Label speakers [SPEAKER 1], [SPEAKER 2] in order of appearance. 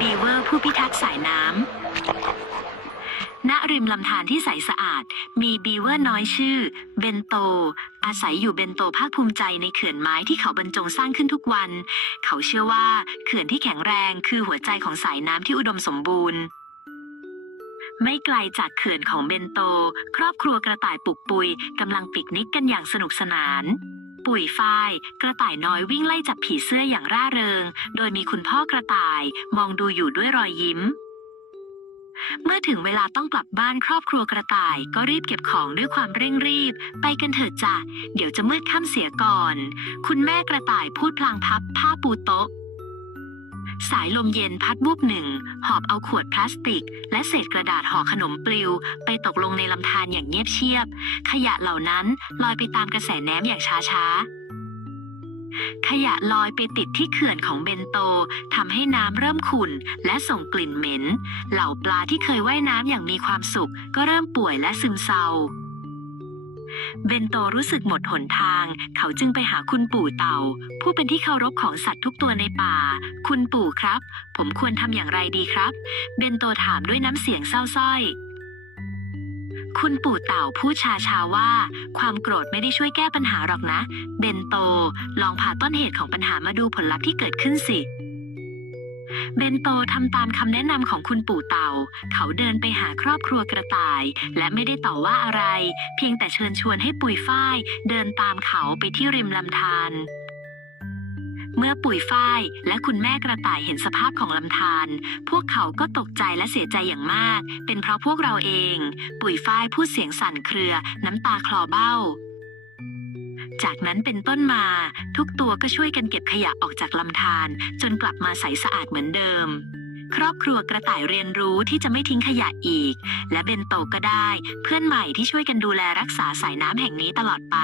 [SPEAKER 1] บีเวอร์ผู้พิทักษ์สายน้ำณริมลำธารที่ใสสะอาด มีบีเวอร์น้อยชื่อ เบนโต อาศัยอยู่เบนโตภาคภูมิใจในเขื่อนไม้ที่เขาบรรจงสร้างขึ้นทุกวัน เขาเชื่อว่าเขื่อนที่แข็งแรงคือหัวใจของสายน้ำที่อุดมสมบูรณ์ไม่ไกลจากเขื่อนของเบนโต ครอบครัวกระต่ายปุกปุยกำลังปิกนิกกันอย่างสนุกสนาน ปุ๋ยฝ้าย กระต่ายน้อยวิ่งไล่จับผีเสื้ออย่างร่าเริง โดยมีคุณพ่อกระต่ายมองดูอยู่ด้วยรอยยิ้ม เมื่อถึงเวลาต้องกลับบ้านครอบครัวกระต่ายก็รีบเก็บของด้วยความเร่งรีบ ไปกันเถิดจ้ะ เดี๋ยวจะมืดค่ำเสียก่อน คุณแม่กระต่ายพูดพลางพับผ้าปูโต๊ะ สายลมเย็นพัดวูบหนึ่ง หอบเอาขวดพลาสติก และเศษกระดาษห่อขนมปลิว ไปตกลงในลำธารอย่างเงียบเชียบ ขยะเหล่านั้นลอยไปตามกระแสน้ำอย่างช้าๆ ขยะลอยไปติดที่เขื่อนของเบนโตทำให้น้ำเริ่มขุ่นและส่งกลิ่นเหม็น เหล่าปลาที่เคยว่ายน้ำอย่างมีความสุข ก็เริ่มป่วยและซึมเศร้า เบนโตรู้สึกหมดหนทาง เขาจึงไปหาคุณปู่เต่า ผู้เป็นที่เคารพของสัตว์ทุกตัวในป่า คุณปู่ครับ ผมควรทำอย่างไรดีครับ เบนโตถามด้วยน้ำเสียงเศร้าส้อยคุณปู่เต่าพูดชาชาว่า ความโกรธไม่ได้ช่วยแก้ปัญหาหรอกนะ เบนโต ลองพาต้นเหตุของปัญหามาดูผลลัพธ์ที่เกิดขึ้นสิ เบนโตทำตามคำแนะนำของคุณปู่เต่า เขาเดินไปหาครอบครัวกระต่าย และไม่ได้ต่อว่าอะไร เพียงแต่เชิญชวนให้ปุ๋ยฝ้าย เดินตามเขาไปที่ริมลำธารเมื่อปุ๋ยฝ้ายและคุณแม่กระต่ายเห็นสภาพของลำธารพวกเขาก็ตกใจและเสียใจอย่างมาก เป็นเพราะพวกเราเอง ปุ๋ยฝ้ายพูดเสียงสั่นเครือน้ำตาคลอเบ้า จากนั้นเป็นต้นมา ทุกตัวก็ช่วยกันเก็บขยะออกจากลำธารจนกลับมาใสสะอาดเหมือนเดิม ครอบครัวกระต่ายเรียนรู้ที่จะไม่ทิ้งขยะอีก และเบนโตก็ได้ เพื่อนใหม่ที่ช่วยกันดูแลรักษาสายน้ำแห่งนี้ตลอดไป